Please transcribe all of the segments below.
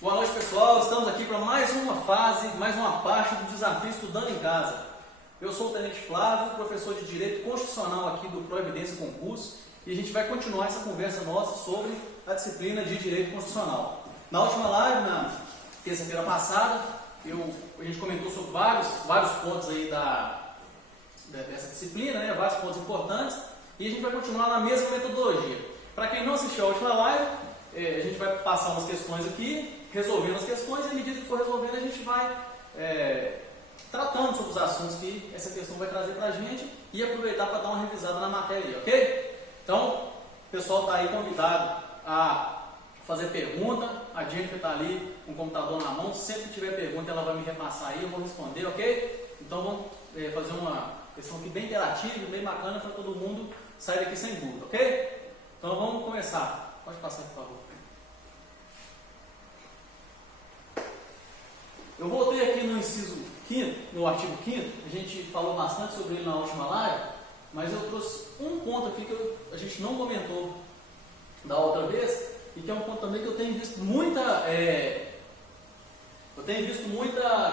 Boa noite, pessoal. Estamos aqui para mais uma fase, mais uma parte do desafio Estudando em Casa. Eu sou o Tenente Flávio, professor de Direito Constitucional aqui do Proevidência Concurso, e a gente vai continuar essa conversa nossa sobre a disciplina de Direito Constitucional. Na última live, na terça-feira passada, a gente comentou sobre vários pontos aí dessa disciplina, né? Vários pontos importantes, e a gente vai continuar na mesma metodologia. Para quem não assistiu a última live, a gente vai passar umas questões aqui, resolvendo as questões, e à medida que for resolvendo a gente vai tratando sobre os assuntos que essa questão vai trazer para a gente e aproveitar para dar uma revisada na matéria, ok? Então, o pessoal está aí convidado a fazer pergunta, a Jennifer está ali com o computador na mão, sempre que tiver pergunta ela vai me repassar aí, eu vou responder, ok? Então vamos fazer uma questão aqui bem interativa, bem bacana para todo mundo sair daqui sem dúvida, ok? Então vamos começar. Pode passar, por favor. Eu voltei aqui no inciso 5º, no artigo 5º, a gente falou bastante sobre ele na última live, mas eu trouxe um ponto aqui que a gente não comentou da outra vez, e que é um ponto também que eu tenho visto muita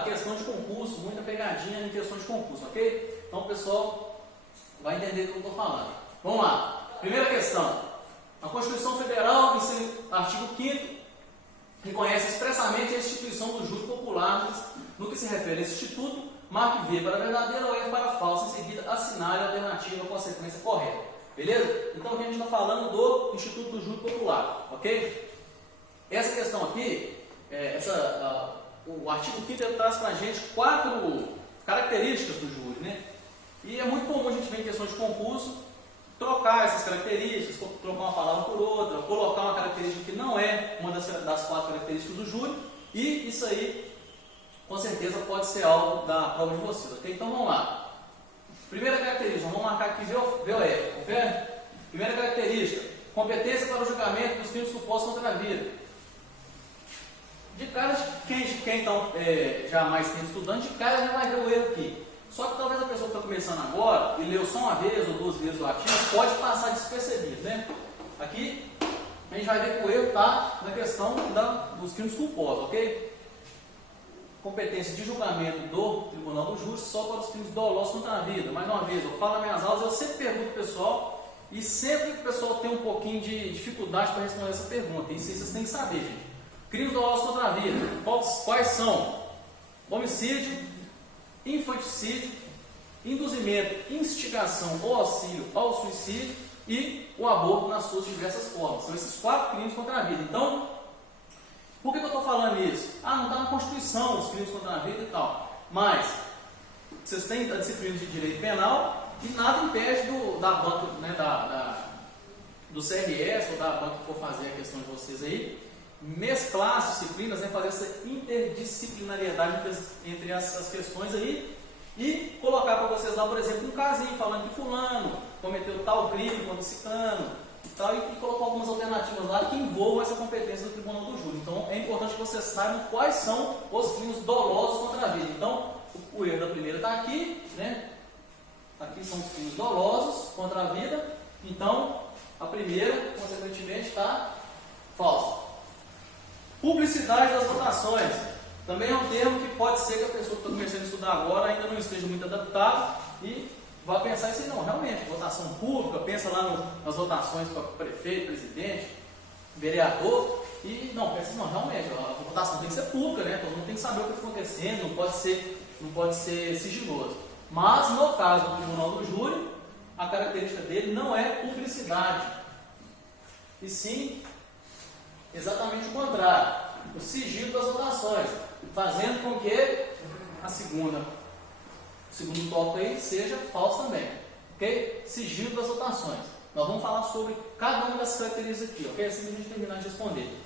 questão de concurso, muita pegadinha em questão de concurso, ok? Então o pessoal vai entender o que eu estou falando. Vamos lá. Primeira questão. A Constituição Federal, em seu artigo 5º, reconhece expressamente a instituição do júri popular no que se refere a esse instituto, marque V para verdadeira ou E para falsa, em seguida assinale a alternativa com a sequência correta. Beleza? Então aqui a gente está falando do Instituto do Júri Popular, ok? Essa questão aqui, o artigo 5º traz para a gente 4 características do júri, né? E é muito comum a gente ver em questões de concurso trocar essas características, trocar uma palavra por outra, colocar uma característica que não é uma das 4 características do júri, e isso aí, com certeza, pode ser algo da prova de vocês, ok? Então vamos lá. Primeira característica, vamos marcar aqui VOF, confere? Primeira característica, competência para o julgamento dos crimes supostos contra a vida. De cara, quem então já mais tempo estudando, de cara já vai ver o erro aqui. Só que talvez a pessoa que está começando agora e leu só uma vez ou 2 vezes o artigo, pode passar despercebido, né? Aqui a gente vai ver que o erro está na questão dos crimes culposos, ok? Competência de julgamento do Tribunal do Júri só para os crimes dolosos contra a vida. Mais uma vez, eu falo nas minhas aulas, eu sempre pergunto para o pessoal, e sempre que o pessoal tem um pouquinho de dificuldade para responder essa pergunta, isso vocês têm que saber, gente. Crimes dolosos contra a vida, quais são? Homicídio, infanticídio, induzimento, instigação ou auxílio ao suicídio e o aborto nas suas diversas formas. São esses 4 crimes contra a vida. Então, por que eu estou falando isso? Não está na Constituição os crimes contra a vida e tal. Mas, vocês têm a disciplina de direito penal e nada impede da banca, né, do CRS ou da banca que for fazer a questão de vocês aí, mesclar as disciplinas, né, fazer essa interdisciplinariedade entre essas questões aí e colocar para vocês lá, por exemplo, um casinho falando que fulano cometeu tal crime contra ciclano e tal, e colocar algumas alternativas lá que envolvam essa competência do Tribunal do Júri. Então é importante que vocês saibam quais são os crimes dolosos contra a vida. Então o erro da primeira está aqui, né? Aqui são os crimes dolosos contra a vida. Então a primeira, consequentemente, está falsa. Publicidade das votações. Também é um termo que pode ser que a pessoa que está começando a estudar agora ainda não esteja muito adaptada e vai pensar assim, não, realmente, votação pública, pensa lá nas votações para prefeito, presidente, vereador, e não, pensa, não, realmente, a votação tem que ser pública, né? Todo mundo tem que saber o que está acontecendo, não pode ser sigiloso. Mas, no caso do Tribunal do Júri, a característica dele não é publicidade, e sim exatamente o contrário, o sigilo das votações, fazendo com que o segundo tópico aí seja falso também, ok? Sigilo das votações. Nós vamos falar sobre cada uma dessas características aqui, ok? Assim a gente terminar de responder.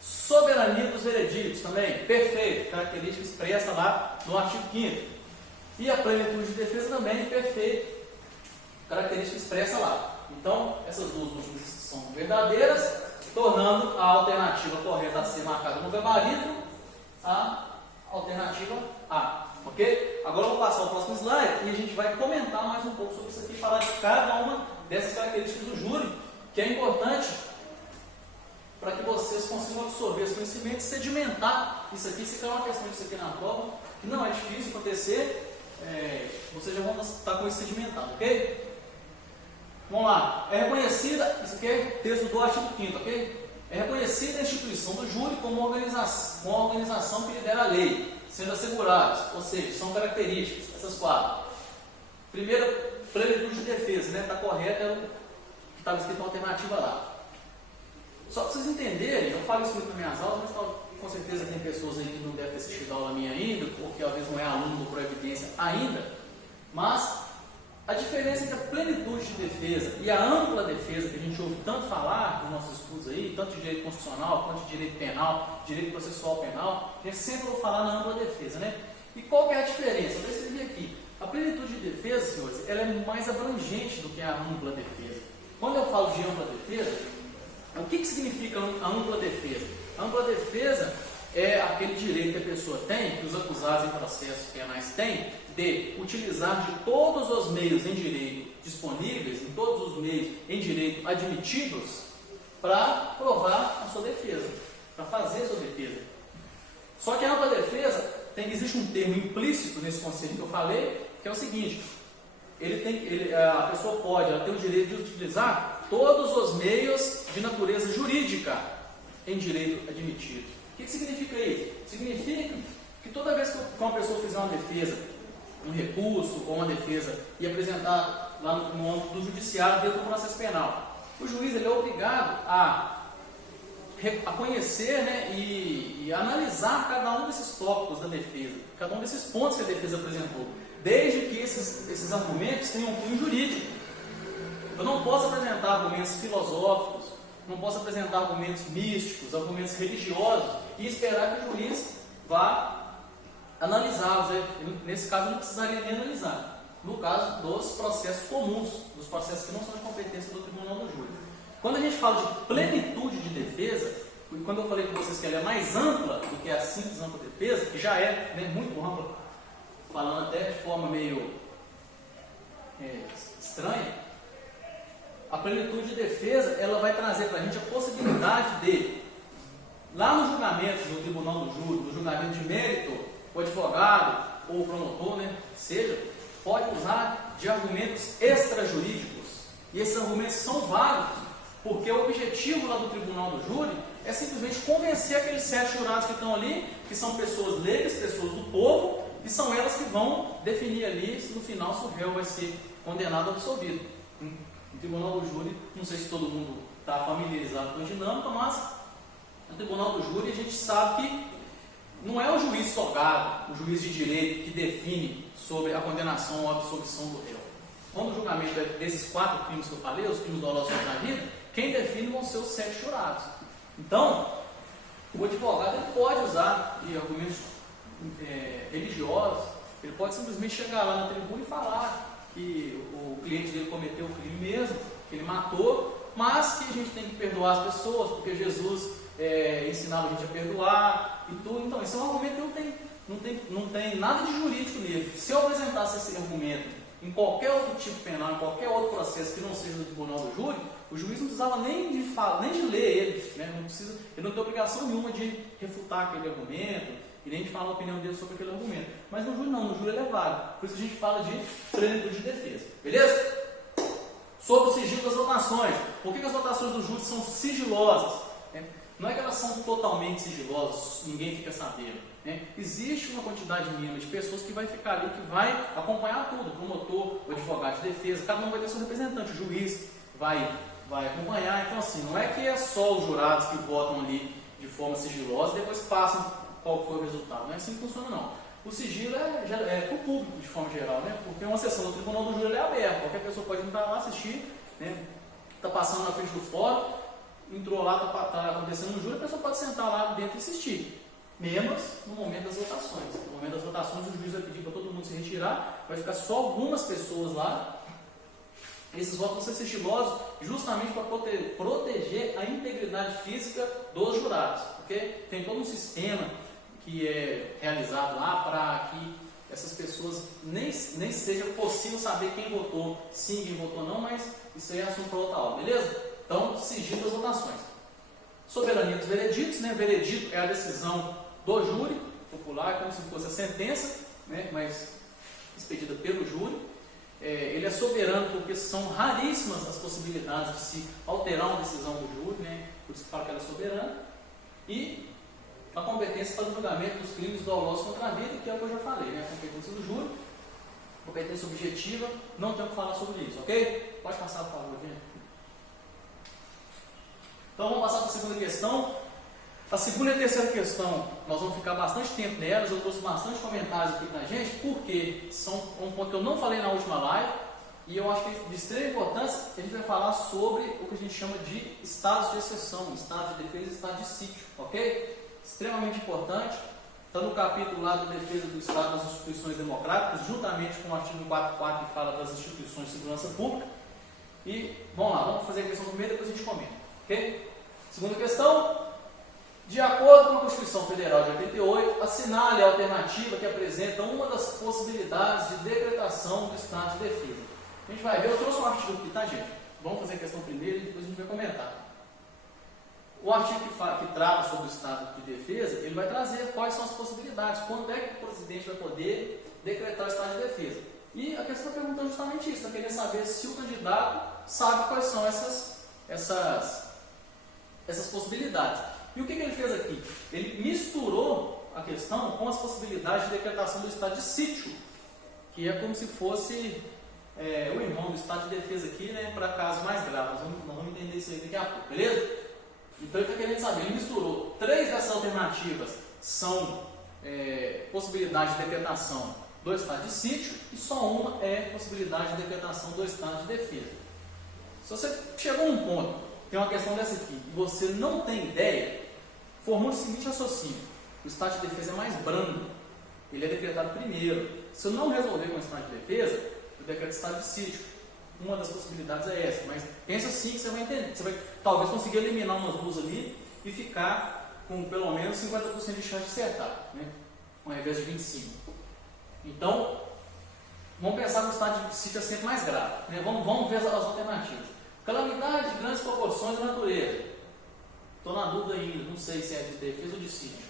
Soberania dos vereditos também, perfeito, característica expressa lá no artigo 5º. E a plenitude de defesa também, perfeito, característica expressa lá. Então, essas duas últimas são verdadeiras, tornando a alternativa correta a ser marcada no gabarito a alternativa A, ok? Agora eu vou passar o próximo slide e a gente vai comentar mais um pouco sobre isso aqui, falar de cada uma dessas características do júri, que é importante para que vocês consigam absorver esse conhecimento e sedimentar isso aqui. Se cair uma questão disso aqui na prova, que não é difícil acontecer, vocês já vão estar com isso sedimentado, ok? Vamos lá. É reconhecida, isso aqui é texto do artigo 5º, ok? É reconhecida a instituição do júri como uma organização que lidera a lei, sendo asseguradas, ou seja, são características, essas 4. Primeiro, plenitude de defesa, né? Está correto, é o que estava escrito na alternativa lá. Só para vocês entenderem, eu falo isso muito nas minhas aulas, mas com certeza tem pessoas aí que não devem ter assistido a aula minha ainda, porque às vezes não é aluno do Proevidência ainda, mas a diferença entre a plenitude de defesa e a ampla defesa, que a gente ouve tanto falar nos nossos estudos aí, tanto de direito constitucional quanto de direito penal, direito processual penal, a gente sempre vai falar na ampla defesa, né? E qual que é a diferença? Eu vou escrever aqui. A plenitude de defesa, senhores, ela é mais abrangente do que a ampla defesa. Quando eu falo de ampla defesa, o que significa a ampla defesa? A ampla defesa é aquele direito que a pessoa tem, que os acusados em processos penais têm, de utilizar de todos os meios em direito disponíveis, em todos os meios em direito admitidos, para provar a sua defesa, para fazer a sua defesa. Só que a ampla defesa, existe um termo implícito nesse conceito que eu falei, que é o seguinte: a pessoa ela tem o direito de utilizar todos os meios de natureza jurídica em direito admitido. O que significa isso? Significa que toda vez que uma pessoa fizer uma defesa, um recurso ou uma defesa e apresentar lá no âmbito do judiciário dentro do processo penal, o juiz ele é obrigado a conhecer, né, e analisar cada um desses tópicos da defesa, cada um desses pontos que a defesa apresentou, desde que esses argumentos tenham um cunho jurídico. Eu não posso apresentar argumentos filosóficos, não posso apresentar argumentos místicos, argumentos religiosos e esperar que o juiz vá analisá-los. Nesse caso, não precisaria nem analisar. No caso dos processos comuns, dos processos que não são de competência do Tribunal do Júri. Quando a gente fala de plenitude de defesa, e quando eu falei com vocês que ela é mais ampla do que a simples ampla defesa, que já é, né, muito ampla, falando até de forma meio estranha, a plenitude de defesa ela vai trazer para a gente a possibilidade de, lá no julgamento do Tribunal do Júri, no julgamento de mérito, o advogado ou o promotor, né, pode usar de argumentos extrajurídicos. E esses argumentos são válidos, porque o objetivo lá do Tribunal do Júri é simplesmente convencer aqueles 7 jurados que estão ali, que são pessoas leigas, pessoas do povo, e são elas que vão definir ali, se no final, se o réu vai ser condenado ou absolvido. No Tribunal do Júri, não sei se todo mundo está familiarizado com a dinâmica, mas no Tribunal do Júri a gente sabe que não é o juiz togado, o juiz de direito, que define sobre a condenação ou a absolvição do réu. Quando o julgamento é desses 4 crimes que eu falei, os crimes dolosos contra a vida, quem define vão ser os 7 jurados. Então, o advogado ele pode usar de argumentos religiosos, ele pode simplesmente chegar lá na tribuna e falar que o cliente dele cometeu o crime mesmo, que ele matou, mas que a gente tem que perdoar as pessoas, porque Jesus ensinava a gente a perdoar e tudo. Então, esse é um argumento que não tem nada de jurídico nele. Se eu apresentasse esse argumento em qualquer outro tipo penal, em qualquer outro processo que não seja do Tribunal do Júri, o juiz não precisava nem de ler ele, né? Ele não tem obrigação nenhuma de refutar aquele argumento e nem de falar a opinião dele sobre aquele argumento. Mas no júri não, no júri é levado. Por isso que a gente fala de plenitude de defesa. Beleza? Sobre o sigilo das votações. Por que as votações do júri são sigilosas? Não é que elas são totalmente sigilosas, ninguém fica sabendo. Existe uma quantidade mínima de pessoas que vai ficar ali, que vai acompanhar tudo. O promotor, o advogado de defesa, cada um vai ter seu representante, o juiz vai acompanhar. Então, assim, não é que é só os jurados que votam ali de forma sigilosa e depois passam qual foi o resultado. Não é assim que funciona, não. O sigilo é para o público, de forma geral, né? Porque uma sessão do Tribunal do Júri é aberta, qualquer pessoa pode entrar lá assistir, né? Está passando na frente do fórum, entrou lá, está acontecendo no júri, a pessoa pode sentar lá dentro e assistir. Menos no momento das votações. No momento das votações, o juiz vai pedir para todo mundo se retirar, vai ficar só algumas pessoas lá. Esses votos vão ser sigilosos justamente para proteger a integridade física dos jurados. Porque tem todo um sistema que é realizado lá para que essas pessoas nem seja possível saber quem votou sim, quem votou não, mas isso aí é assunto para outra aula, beleza? Então, sigilo das votações. Soberania dos vereditos, né? Veredito é a decisão do júri popular, como se fosse a sentença, né? Mas expedida pelo júri. Ele é soberano porque são raríssimas as possibilidades de se alterar uma decisão do júri, né? Por isso que fala que ela é soberana. E a competência para o julgamento dos crimes dolosos contra a vida, que é o que eu já falei, né? A competência do júri, competência objetiva, não tenho o que falar sobre isso, ok? Pode passar, por favor, gente. Então vamos passar para a segunda questão. A segunda e a terceira questão, nós vamos ficar bastante tempo nelas, eu trouxe bastante comentários aqui pra gente, porque são um ponto que eu não falei na última live, e eu acho que é de extrema importância, que a gente vai falar sobre o que a gente chama de estados de exceção, estado de defesa e estado de sítio, ok? Extremamente importante, está no capítulo lá da defesa do Estado das instituições democráticas, juntamente com o artigo 4.4 que fala das instituições de segurança pública. E, vamos lá, vamos fazer a questão primeiro, depois a gente comenta, ok? Segunda questão. De acordo com a Constituição Federal de 88, assinale a alternativa que apresenta uma das possibilidades de decretação do estado de defesa. A gente vai ver, eu trouxe um artigo aqui, tá, gente? Vamos fazer a questão primeiro e depois a gente vai comentar. O artigo que trata sobre o estado de defesa, ele vai trazer quais são as possibilidades, quando é que o presidente vai poder decretar o estado de defesa. E a questão está perguntando justamente isso, está querendo saber se o candidato sabe quais são essas possibilidades. E o que ele fez aqui? Ele misturou a questão com as possibilidades de decretação do estado de sítio, que é como se fosse o irmão do estado de defesa aqui, né, para casos mais graves. Nós vamos entender isso aí daqui a pouco, beleza? Então ele está querendo saber, ele misturou 3 dessas alternativas, são possibilidade de decretação do estado de sítio, e só uma é possibilidade de decretação do estado de defesa. Se você chegou a um ponto, tem uma questão dessa aqui, e você não tem ideia, formule o seguinte raciocínio: o estado de defesa é mais brando, ele é decretado primeiro. Se eu não resolver com o estado de defesa, eu decreto estado de sítio. Uma das possibilidades é essa, mas pensa assim que você vai entender. Você vai talvez conseguir eliminar umas duas ali e ficar com pelo menos 50% de chance de acertar, né? Ao invés de 25%. Então, vamos pensar que o estado de sítio é sempre mais grave, né? Vamos ver as alternativas. Calamidade de grandes proporções da natureza. Estou na dúvida ainda, não sei se é de defesa ou de sítio.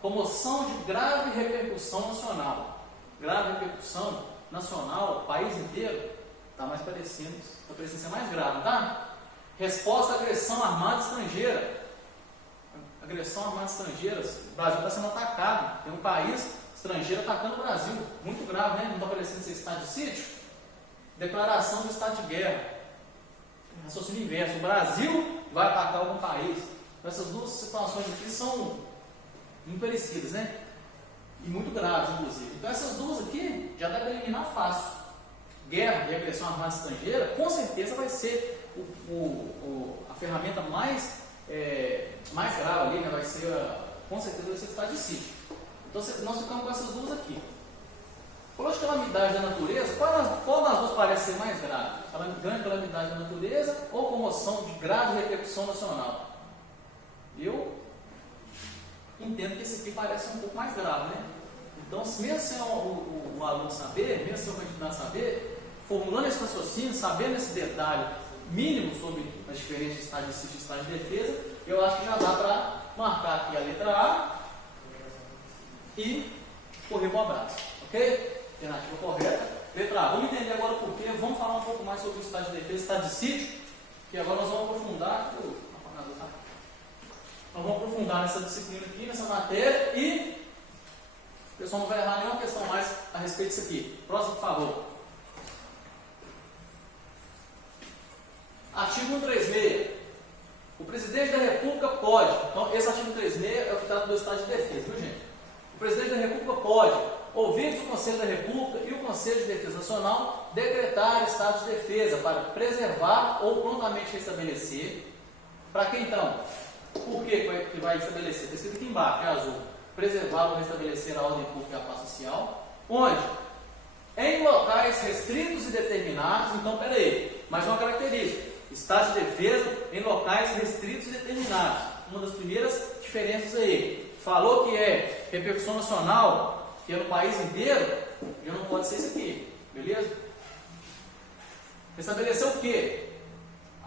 Comoção de grave repercussão nacional. Grave repercussão nacional, país inteiro, está parecendo ser mais grave, tá? Resposta à agressão armada estrangeira. Agressão armada estrangeira, o Brasil está sendo atacado, tem um país estrangeiro atacando o Brasil, muito grave, né? Não está parecendo ser estado de sítio? Declaração do estado de guerra. Raciocínio inverso, o Brasil vai atacar algum país. Essas duas situações aqui são muito parecidas, né? E muito graves, inclusive. Então essas duas aqui já dá para eliminar fácil. Guerra e agressão armada estrangeira, com certeza vai ser a ferramenta mais grave ali, né? Vai ser, com certeza vai ser o estado de sítio. Então nós ficamos com essas duas aqui. Falou de calamidade da natureza, qual das duas parece ser mais grave? Grande calamidade da natureza ou comoção de grave repercussão nacional? Eu entendo que esse aqui parece um pouco mais grave, né? Então, mesmo sem o aluno saber, mesmo sem o candidato saber, formulando esse raciocínio, sabendo esse detalhe mínimo sobre as diferentes estágios de sítio e estágio de defesa, eu acho que já dá para marcar aqui a letra A e correr para o abraço, ok? Alternativa correta. Letra A. Vamos entender agora o porquê. Vamos falar um pouco mais sobre o estágio de defesa e estágio de sítio, que agora nós vamos aprofundar. Nós vamos aprofundar nessa disciplina aqui, nessa matéria, e o pessoal não vai errar nenhuma questão mais a respeito disso aqui. Próximo, por favor. Artigo 136. O presidente da República pode. Então, esse artigo 136 é o que trata do estado de defesa, viu, gente? O presidente da República pode, ouvindo o Conselho da República e o Conselho de Defesa Nacional, decretar estado de defesa para preservar ou prontamente restabelecer. Para quem então? Por que vai estabelecer? Está escrito aqui embaixo, é azul. Preservar ou restabelecer a ordem pública e a paz social. Onde? Em locais restritos e determinados. Então, peraí, mais uma característica. Estado de defesa em locais restritos e determinados. Uma das primeiras diferenças aí. Falou que é repercussão nacional, que é no país inteiro, já não pode ser isso aqui. Beleza? Restabelecer o quê?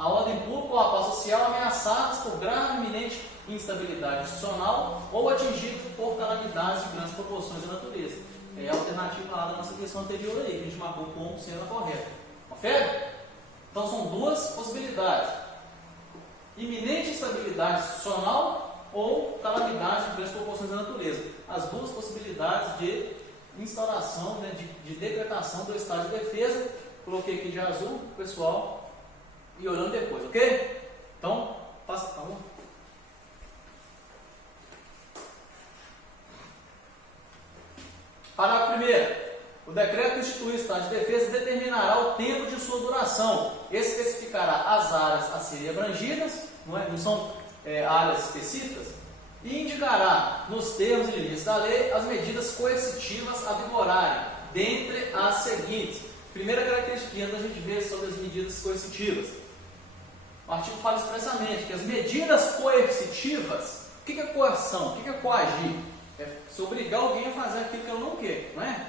a ordem pública ou a paz social ameaçadas por grave e iminente instabilidade institucional ou atingidos por calamidades de grandes proporções da natureza. É a alternativa lá da nossa questão anterior aí, que a gente marcou como sendo a correta. Confere? Então são duas possibilidades: iminente instabilidade institucional ou calamidade de grandes proporções da natureza. As duas possibilidades de instauração, né, de decretação do estado de defesa. Coloquei aqui de azul, pessoal, e olhando depois, ok? Então, passa, por favor. Parágrafo 1º. O decreto que institui o estado de defesa determinará o tempo de sua duração, especificará as áreas a serem abrangidas, não são áreas específicas, e indicará, nos termos e limites da lei, as medidas coercitivas a vigorarem, dentre as seguintes. Primeira característica que a gente vê sobre as medidas coercitivas. O artigo fala expressamente que as medidas coercitivas, o que é coerção? O que é coagir? É se obrigar alguém a fazer aquilo que ela não quer, não é?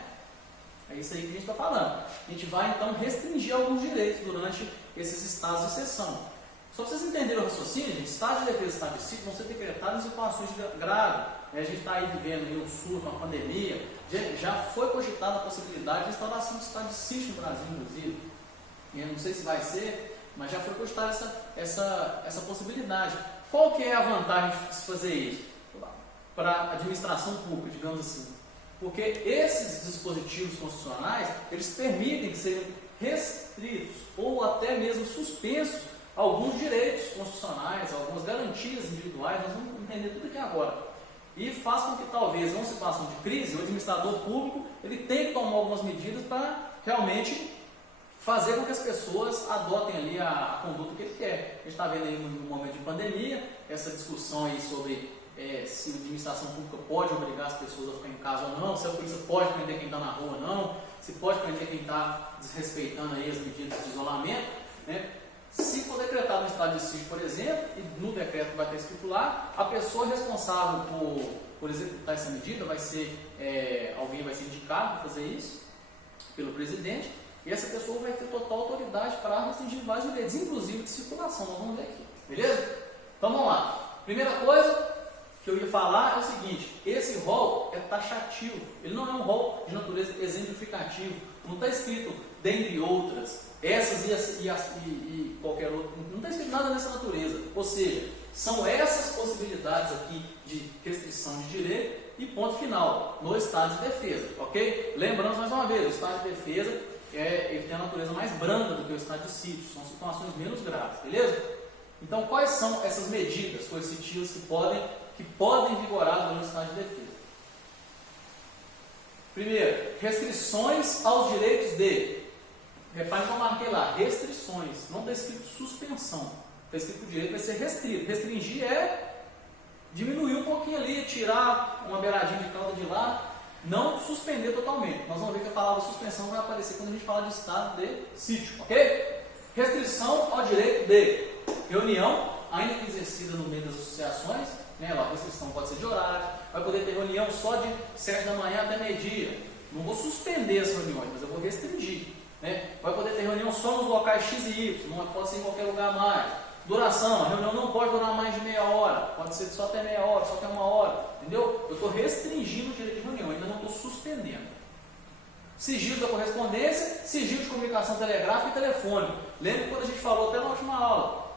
É isso aí que a gente está falando. A gente vai então restringir alguns direitos durante esses estados de exceção. Só para vocês entenderem o raciocínio, gente, estado de defesa e estado de sítio vão ser decretados em situações graves. A gente está aí vivendo um surto, uma pandemia. Já foi cogitada a possibilidade de instalação de estado de sítio no Brasil, inclusive. E eu não sei se vai ser, mas já foi cogitada essa possibilidade. Qual que é a vantagem de se fazer isso? Para a administração pública, digamos assim. Porque esses dispositivos constitucionais, eles permitem que sejam restritos ou até mesmo suspensos alguns direitos constitucionais, algumas garantias individuais, nós vamos entender tudo aqui agora. E faz com que talvez, numa situação de crise, o administrador público ele tem que tomar algumas medidas para realmente fazer com que as pessoas adotem ali a conduta que ele quer. A gente está vendo aí no momento de pandemia, essa discussão aí sobre se a administração pública pode obrigar as pessoas a ficar em casa ou não, se a polícia pode prender quem está na rua ou não, se pode prender quem está desrespeitando aí as medidas de isolamento, né? Se for decretado um estado de sítio, por exemplo, e no decreto vai ter escrito lá, a pessoa responsável por executar essa medida vai ser, alguém vai ser indicado para fazer isso pelo presidente, e essa pessoa vai ter total autoridade para restringir vários direitos, inclusive de circulação. Nós vamos ver aqui, beleza? Então vamos lá. Primeira coisa que eu ia falar é o seguinte: esse rol é taxativo, ele não é um rol de natureza exemplificativo, não está escrito dentre outras, essas e qualquer outra, não está escrito nada nessa natureza, ou seja, são essas possibilidades aqui de restrição de direito e ponto final, no estado de defesa, ok? Lembrando mais uma vez, o estado de defesa ele tem a natureza mais branda do que o estado de sítio, são situações menos graves, beleza? Então quais são essas medidas coercitivas que podem vigorar durante o estado de defesa? Primeiro, restrições aos direitos de. Repare que eu marquei lá, restrições, não está escrito suspensão, está escrito que o direito vai ser restrito. Restringir é diminuir um pouquinho ali, tirar uma beiradinha de cauda de lá, não suspender totalmente. Nós vamos ver que a palavra suspensão vai aparecer quando a gente fala de estado de sítio, ok? Restrição ao direito de reunião, ainda que exercida no meio das associações, né? A restrição pode ser de horário, vai poder ter reunião só de 7 da manhã até meio-dia. Não vou suspender as reuniões, mas eu vou restringir. Né? Vai poder ter reunião só nos locais X e Y, não pode ser em qualquer lugar mais. Duração, a reunião não pode durar mais de meia hora, pode ser só até meia hora, só até uma hora, entendeu? Eu estou restringindo o direito de reunião, ainda não estou suspendendo. Sigilo da correspondência, sigilo de comunicação telegráfica e telefone. Lembra quando a gente falou até na última aula?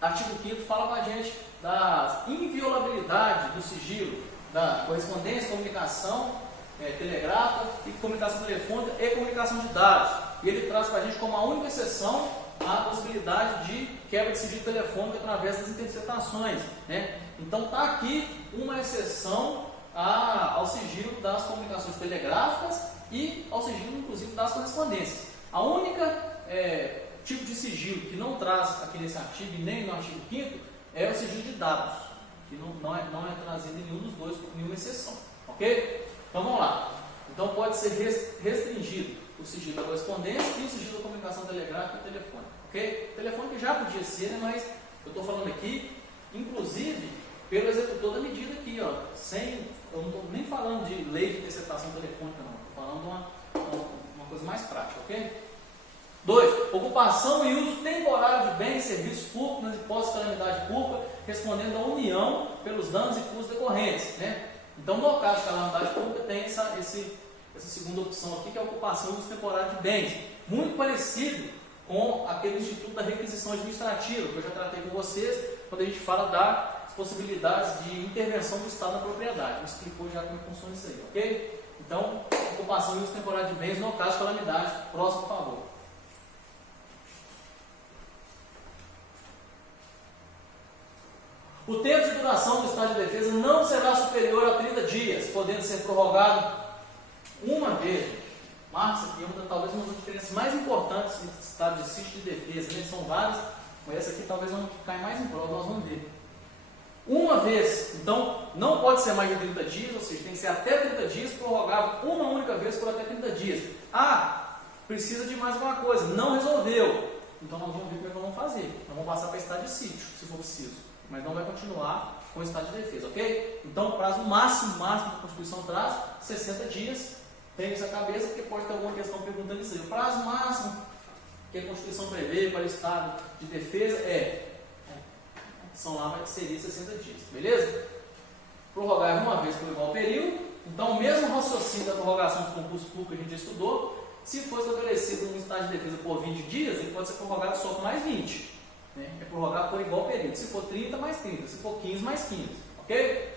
Artigo 5º fala com a gente da inviolabilidade do sigilo da correspondência, comunicação telegráfica e comunicação telefônica e comunicação de dados. E ele traz para a gente como a única exceção a possibilidade de quebra de sigilo telefônico através das interceptações, né? Então está aqui uma exceção ao sigilo das comunicações telegráficas e ao sigilo inclusive das correspondências. A única tipo de sigilo que não traz aqui nesse artigo e nem no artigo 5º é o sigilo de dados, que não é trazido em nenhum dos dois, por nenhuma exceção, ok? Então vamos lá. Então pode ser restringido o sigilo da correspondência e o sigilo da comunicação telegráfica e telefônica, ok? Telefônica já podia ser, né, mas eu estou falando aqui, inclusive, pelo executor da medida aqui, ó, eu não estou nem falando de lei de interceptação telefônica, não, estou falando de uma coisa mais prática, ok? 2. Ocupação e uso temporário de bens e serviços públicos nas hipóteses de calamidade pública, respondendo à União pelos danos e custos decorrentes, né? Então, no caso de calamidade pública, tem essa segunda opção aqui, que é a ocupação e uso temporário de bens. Muito parecido com aquele Instituto da Requisição Administrativa, que eu já tratei com vocês, quando a gente fala das possibilidades de intervenção do Estado na propriedade. Eu explicou já como funciona isso aí, ok? Então, ocupação e uso temporário de bens no caso de calamidade. Próximo, por favor. O tempo de duração do estado de defesa não será superior a 30 dias, podendo ser prorrogado uma vez. Marcos, aqui é talvez uma das diferenças mais importantes entre estado de sítio e de defesa, né? São várias, mas essa aqui talvez não caia mais em prova, nós vamos ver. Uma vez, então, não pode ser mais de 30 dias, ou seja, tem que ser até 30 dias, prorrogado uma única vez por até 30 dias. Ah, precisa de mais alguma coisa, não resolveu. Então nós vamos ver como é que nós vamos fazer. Nós vamos passar para estado de sítio, se for preciso, mas não vai continuar com o estado de defesa, ok? Então, o prazo máximo que a Constituição traz, 60 dias. Tem isso na cabeça, porque pode ter alguma questão perguntando isso aí. O prazo máximo que a Constituição prevê para o estado de defesa são lá, mas seria 60 dias, beleza? Prorrogar uma vez por igual período. Então, o mesmo raciocínio da prorrogação do concurso público que a gente já estudou, se for estabelecido um estado de defesa por 20 dias, ele pode ser prorrogado só por mais 20. Né? É prorrogado por igual período. Se for 30, mais 30. Se for 15, mais 15. Ok?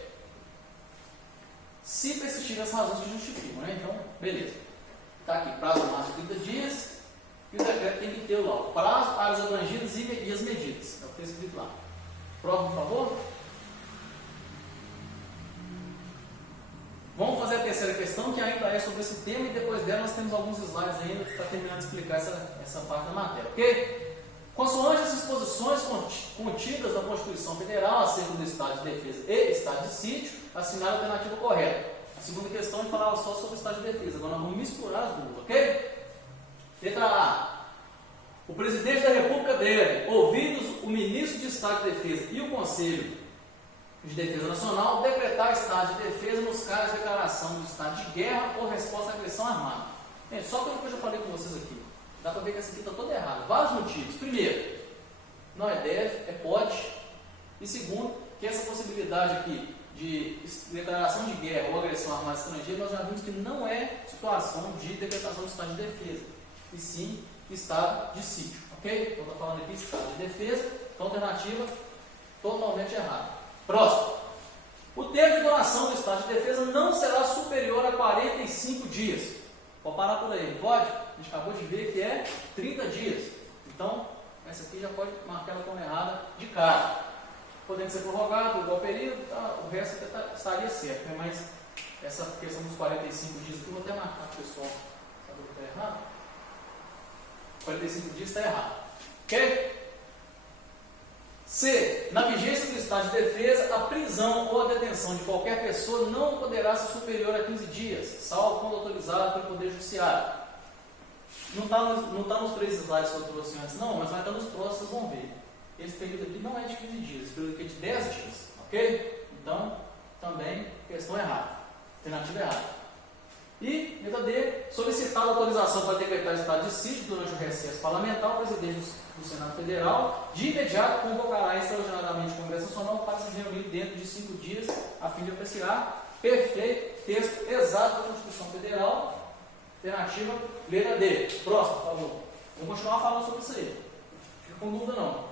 Se persistir as razões que justificam, né? Então, beleza. Está aqui, prazo máximo de 30 dias. E o decreto tem que ter lá o prazo, áreas abrangidas e as medidas. É o que está escrito lá. Próximo, por favor. Vamos fazer a terceira questão, que ainda é sobre esse tema, e depois dela nós temos alguns slides ainda para terminar de explicar essa parte da matéria, ok? Consoante as disposições contidas na Constituição Federal acerca do estado de defesa e estado de sítio, assinar a alternativa correta. A segunda questão ele falava só sobre o estado de defesa, agora nós vamos misturar as duas, ok? Letra A. O presidente da República deve, ouvidos o ministro de Estado de Defesa e o Conselho de Defesa Nacional, decretar estado de defesa nos casos de declaração de estado de guerra ou resposta à agressão armada. Gente, só pelo que eu já falei com vocês aqui, dá para ver que essa aqui está toda errada. Vários motivos. Primeiro, não é deve, é pode. E segundo, que essa possibilidade aqui de declaração de guerra ou agressão armada estrangeira, nós já vimos que não é situação de decretação de estado de defesa, e sim estado de sítio, ok? Então está falando aqui estado de defesa, então alternativa totalmente errada. Próximo. O tempo de duração do estado de defesa não será superior a 45 dias. Pode parar por aí, pode? A gente acabou de ver que é 30 dias. Então, essa aqui já pode marcar ela como errada de cara. Podendo ser prorrogado, igual período, tá, o resto até estaria certo, né? Mas essa questão dos 45 dias aqui, eu vou até marcar para o pessoal saber que está errado. 45 dias está errado. Ok? C. Na vigência do estado de defesa, a prisão ou a detenção de qualquer pessoa não poderá ser superior a 15 dias, salvo quando autorizado pelo Poder Judiciário. Não está nos 3 slides que eu trouxe antes, não, mas vai estar nos próximos, vocês vão ver. Esse período aqui não é de 15 dias, esse período aqui é de 10 dias. Ok? Então, também, questão errada. Alternativa errada. E, letra D, solicitada autorização para decretar estado de sítio durante o recesso parlamentar, o presidente do Senado Federal, de imediato convocará extraordinariamente o Congresso Nacional para se reunir dentro de 5 dias, a fim de apreciar perfeito texto exato da Constituição Federal. Alternativa, letra D. Próximo, por favor. Vamos continuar falando sobre isso aí. Não fica com dúvida não.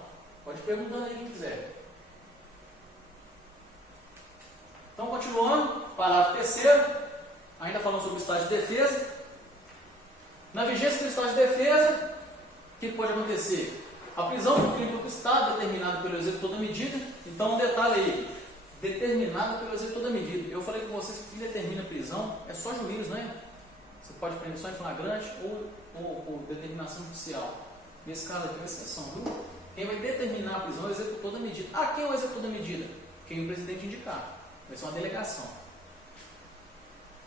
Pode ir perguntando aí quem quiser. Então, continuando, parágrafo 3º. Ainda falando sobre o estado de defesa. Na vigência do estado de defesa, o que pode acontecer? A prisão por crime do Estado, determinada pelo executor da medida. Então, um detalhe aí: determinada pelo executor da medida. Eu falei com vocês que quem determina a prisão é só juiz, né? Você pode prender só em flagrante ou determinação judicial. Nesse caso aqui é uma exceção, viu? Quem vai determinar a prisão é o executor da medida. Ah, quem é o executor da medida? Quem o presidente indicar. Vai ser uma delegação.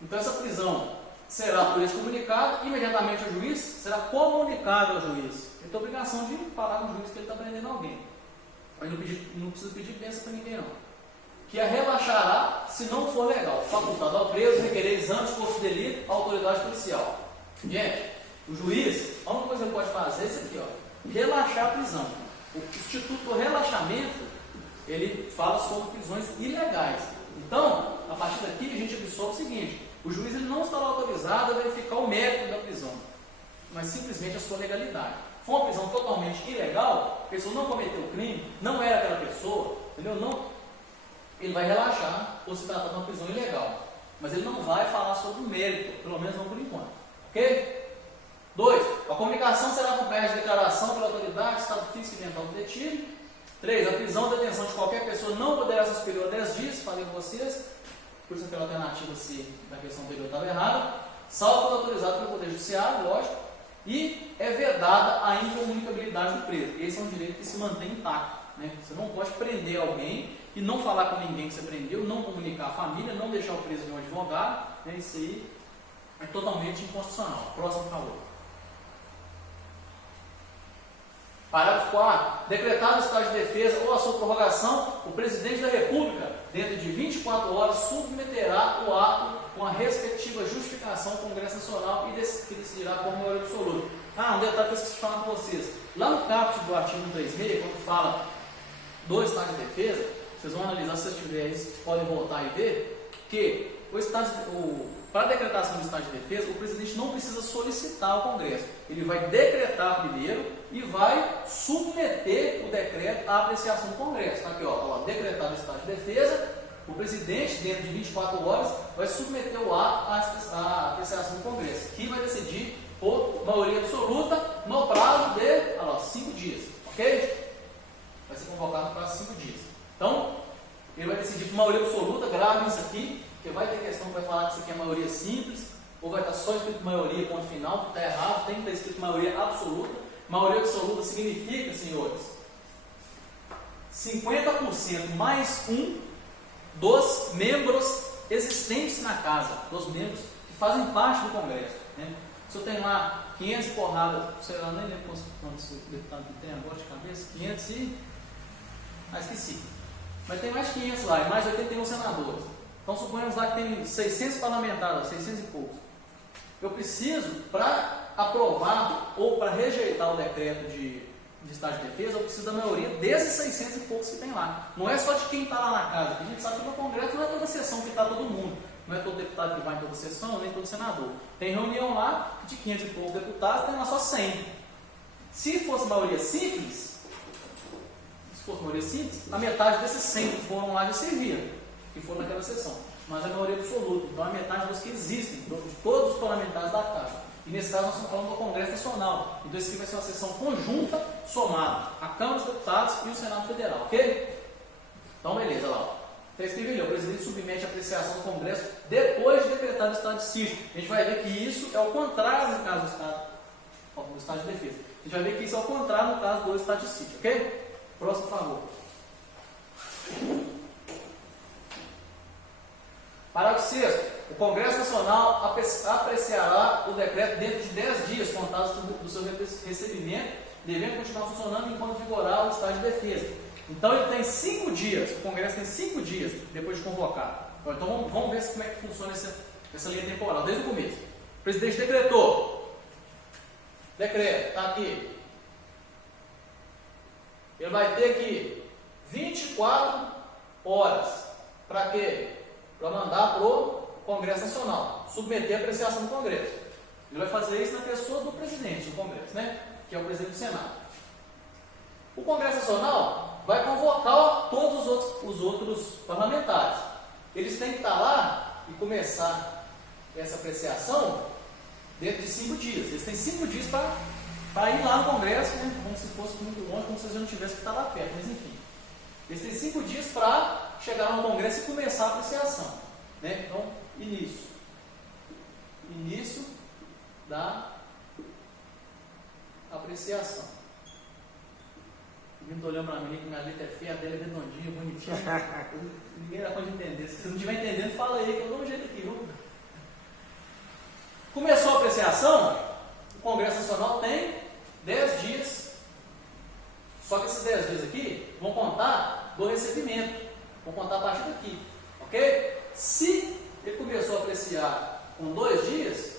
Então, essa prisão será por ele comunicada imediatamente ao juiz, será comunicado ao juiz. Ele tem a obrigação de falar com o juiz que ele está prendendo alguém. Mas não precisa pedir bênção para ninguém, não. Que a relaxará se não for legal, facultado ao preso requerer exame de corpo de delito à autoridade policial. Gente, O juiz, a única coisa que ele pode fazer é isso aqui, ó, relaxar a prisão. O Instituto do Relaxamento, ele fala sobre prisões ilegais. Então, a partir daqui, a gente observa o seguinte: o juiz ele não estará autorizado a verificar o mérito da prisão, mas simplesmente a sua legalidade. Foi uma prisão totalmente ilegal, a pessoa não cometeu o crime, não era aquela pessoa, entendeu? Não, ele vai relaxar por se tratar de uma prisão ilegal, mas ele não vai falar sobre o mérito, pelo menos não por enquanto. Ok? 2. A comunicação será acompanhada de declaração pela autoridade, estado físico e mental do detido. 3. A prisão ou detenção de qualquer pessoa não poderá ser superior a 10 dias, falei com vocês, por isso aquela alternativa C da questão anterior estava errada, salvo quando autorizado pelo Poder Judiciário, lógico, e é vedada a incomunicabilidade do preso. Esse é um direito que se mantém intacto, né? Você não pode prender alguém e não falar com ninguém que você prendeu, não comunicar a família, não deixar o preso de um advogado, né? Isso aí é totalmente inconstitucional. Próximo, por favor. Parágrafo 4. Decretado o estado de defesa ou a sua prorrogação, o presidente da República, dentro de 24 horas, submeterá o ato com a respectiva justificação ao Congresso Nacional e decidirá por maioria absoluta. Um detalhe que eu esqueci de falar com vocês. Lá no caput do artigo 136, quando fala do estado de defesa, vocês vão analisar, se vocês tiverem isso, podem voltar e ver, que para a decretação do estado de defesa, o presidente não precisa solicitar ao Congresso. Ele vai decretar primeiro e vai submeter o decreto à apreciação do Congresso. Está aqui, ó, decretado o estado de defesa, o presidente, dentro de 24 horas, vai submeter o ato à apreciação do Congresso, que vai decidir por maioria absoluta no prazo de 5 dias. Ok? Vai ser convocado no prazo de 5 dias. Então, ele vai decidir por maioria absoluta, grave isso aqui, porque vai ter questão que vai falar que isso aqui é maioria simples, ou vai estar só escrito maioria, ponto final, que está errado, tem que estar escrito maioria absoluta. Maioria absoluta significa, senhores, 50% mais um dos membros existentes na casa, dos membros que fazem parte do Congresso, né? Se eu tenho lá 500 e porrada, sei lá, nem lembro quantos deputados tem agora de cabeça, 500 e... esqueci. Mas tem mais 500 lá, e mais 81 senadores. Então suponhamos lá que tem 600 parlamentares, 600 e poucos. Eu preciso, para aprovar ou para rejeitar o decreto de estado de defesa, eu preciso da maioria desses 600 e poucos que tem lá. Não é só de quem está lá na casa, porque a gente sabe que no Congresso não é toda sessão que está todo mundo. Não é todo deputado que vai em toda sessão, nem todo senador. Tem reunião lá de 500 e poucos deputados, tem lá só 100. Se fosse maioria simples, a metade desses 100 que foram lá já serviram, que foram naquela sessão. Mas a maioria absoluta, então a metade dos que existem, de todos os parlamentares da casa. E nesse caso nós estamos falando do Congresso Nacional. Então isso aqui vai ser uma sessão conjunta, somada a Câmara dos Deputados e o Senado Federal, ok? Então beleza, lá. Está escrito ali, o presidente submete a apreciação do Congresso depois de decretar o estado de sítio. A gente vai ver que isso é o contrário no caso do estado de defesa. A gente vai ver que isso é o contrário no caso do estado de sítio, ok? Próximo, por favor. Parágrafo 6º. O Congresso Nacional apreciará o decreto dentro de 10 dias contados do seu recebimento, devendo continuar funcionando enquanto vigorar o estado de defesa. Então ele tem 5 dias, o Congresso tem 5 dias depois de convocar. Então vamos ver como é que funciona essa linha temporal, desde o começo. O presidente decretou. Decreto, está aqui. Ele vai ter aqui 24 horas. Para quê? Para mandar para o Congresso Nacional, submeter a apreciação do Congresso. Ele vai fazer isso na pessoa do presidente do Congresso, né? Que é o presidente do Senado. O Congresso Nacional vai convocar todos os outros parlamentares. Eles têm que estar lá e começar essa apreciação dentro de 5 dias. Eles têm 5 dias para ir lá no Congresso, né? Como se fosse muito longe, como se eles não tivessem que estar lá perto, mas enfim. Eles têm 5 dias para chegar no Congresso e começar a apreciação, né? Então, início da apreciação. O menino está olhando para mim, que minha letra é feia, a dele é redondinha, bonitinha. Ninguém dá conta de entender. Se você não estiver entendendo, fala aí, que eu dou um jeito aqui, viu? Começou a apreciação, o Congresso Nacional tem 10 dias. Só que esses 10 dias aqui vão contar do recebimento. Vão contar a partir daqui. Ok? Se ele começou a apreciar com 2 dias,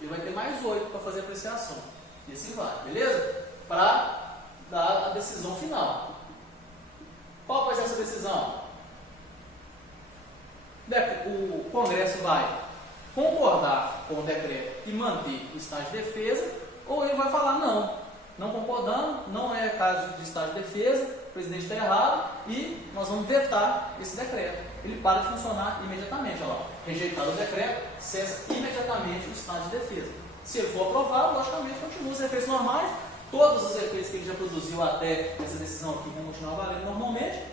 ele vai ter mais 8 para fazer a apreciação. declaração. E assim vai, beleza? Para dar a decisão final. Qual vai ser essa decisão? O Congresso vai concordar com o decreto e manter o estado de defesa, ou ele vai falar não concordamos, não é caso de estado de defesa, o presidente está errado e nós vamos vetar esse decreto. Ele para de funcionar imediatamente. Olha lá, rejeitado o decreto, cessa imediatamente o estado de defesa. Se ele for aprovado, logicamente continua os efeitos normais, todos os efeitos que ele já produziu até essa decisão aqui vão continuar valendo normalmente,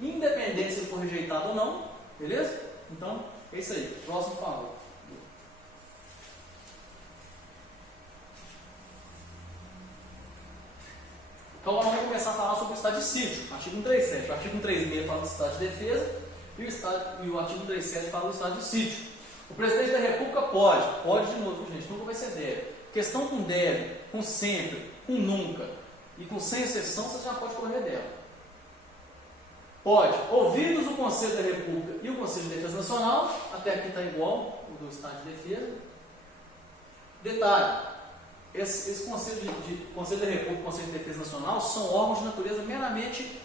independente se ele for rejeitado ou não, beleza? Então, é isso aí. Próximo, por favor. Então, vamos começar a falar sobre o estado de sítio, artigo 137. O artigo 136 fala do estado de defesa e o artigo 137 fala do estado de sítio. O presidente da República pode de novo, gente, nunca vai ser deve. Questão com deve, com sempre, com nunca e com sem exceção, você já pode correr dela. Pode, ouvidos o Conselho da República e o Conselho de Defesa Nacional, até aqui está igual o do estado de defesa. Detalhe, esse Conselho da República e Conselho de Defesa Nacional são órgãos de natureza meramente,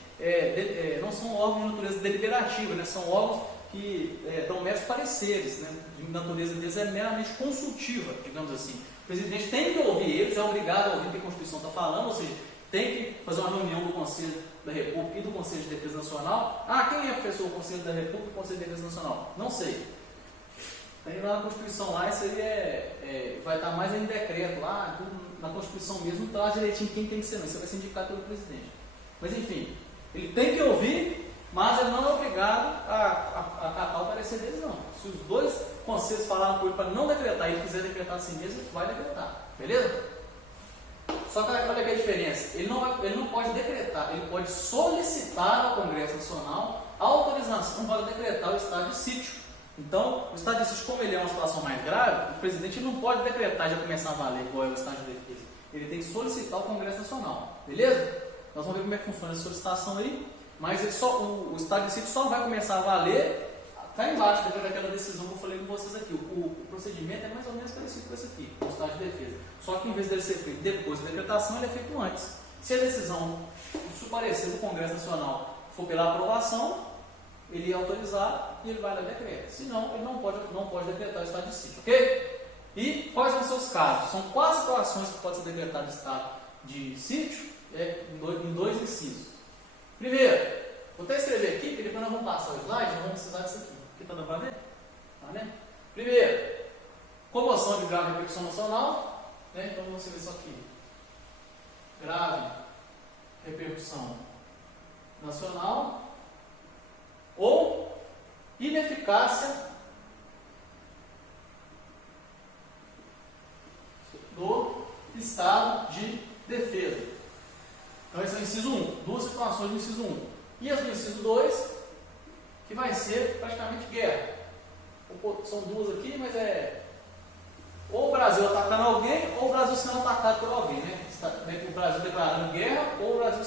não são órgãos de natureza deliberativa, né? São órgãos que dão meros pareceres, né? De natureza deles é meramente consultiva, digamos assim. O presidente tem que ouvir eles, é obrigado a ouvir o que a Constituição está falando, ou seja, tem que fazer uma reunião do Conselho da República e do Conselho de Defesa Nacional. Quem é professor do Conselho da República e do Conselho de Defesa Nacional? Não sei. Tem lá na Constituição lá, isso aí vai estar mais em decreto lá, na Constituição mesmo, não traz direitinho quem tem que ser, não. Isso vai ser indicado pelo presidente. Mas enfim, ele tem que ouvir, mas ele não é obrigado a acatar o parecer deles, não. Se os dois conselhos falaram com ele para não decretar e ele quiser decretar assim mesmo, ele vai decretar. Beleza? Só que olha aqui a diferença. Ele não pode decretar, ele pode solicitar ao Congresso Nacional a autorização para decretar o estado de sítio. Então, o estado de sítio, como ele é uma situação mais grave, o presidente não pode decretar e já começar a valer qual é o estado de defesa. Ele tem que solicitar ao Congresso Nacional. Beleza? Nós vamos ver como é que funciona essa solicitação aí. Mas o estado de sítio só vai começar a valer cá embaixo, depois daquela decisão que eu falei com vocês aqui. O procedimento é mais ou menos parecido com esse aqui, o estado de defesa. Só que em vez dele ser feito depois da decretação, ele é feito antes. Se a decisão, se o parecer do Congresso Nacional for pela aprovação, ele é autorizado e ele vai dar decreto. Senão, ele não pode decretar o estado de sítio, ok? E quais vão ser os casos? São 4 situações que pode ser decretado o estado de sítio, em 2 incisos. Primeiro, vou até escrever aqui, porque depois nós vamos passar o slide, nós vamos precisar disso aqui. Aqui está dando para ver? Tá vendo? Primeiro, comoção de grave repercussão nacional, né? Então vamos ver isso aqui. Grave repercussão nacional ou ineficácia do estado de defesa. Então esse é o inciso 1, 2 situações do inciso 1. E as do inciso 2, que vai ser praticamente guerra. São 2 aqui, mas ou o Brasil atacando alguém, ou o Brasil sendo atacado por alguém, né? O Brasil declarando guerra, ou o Brasil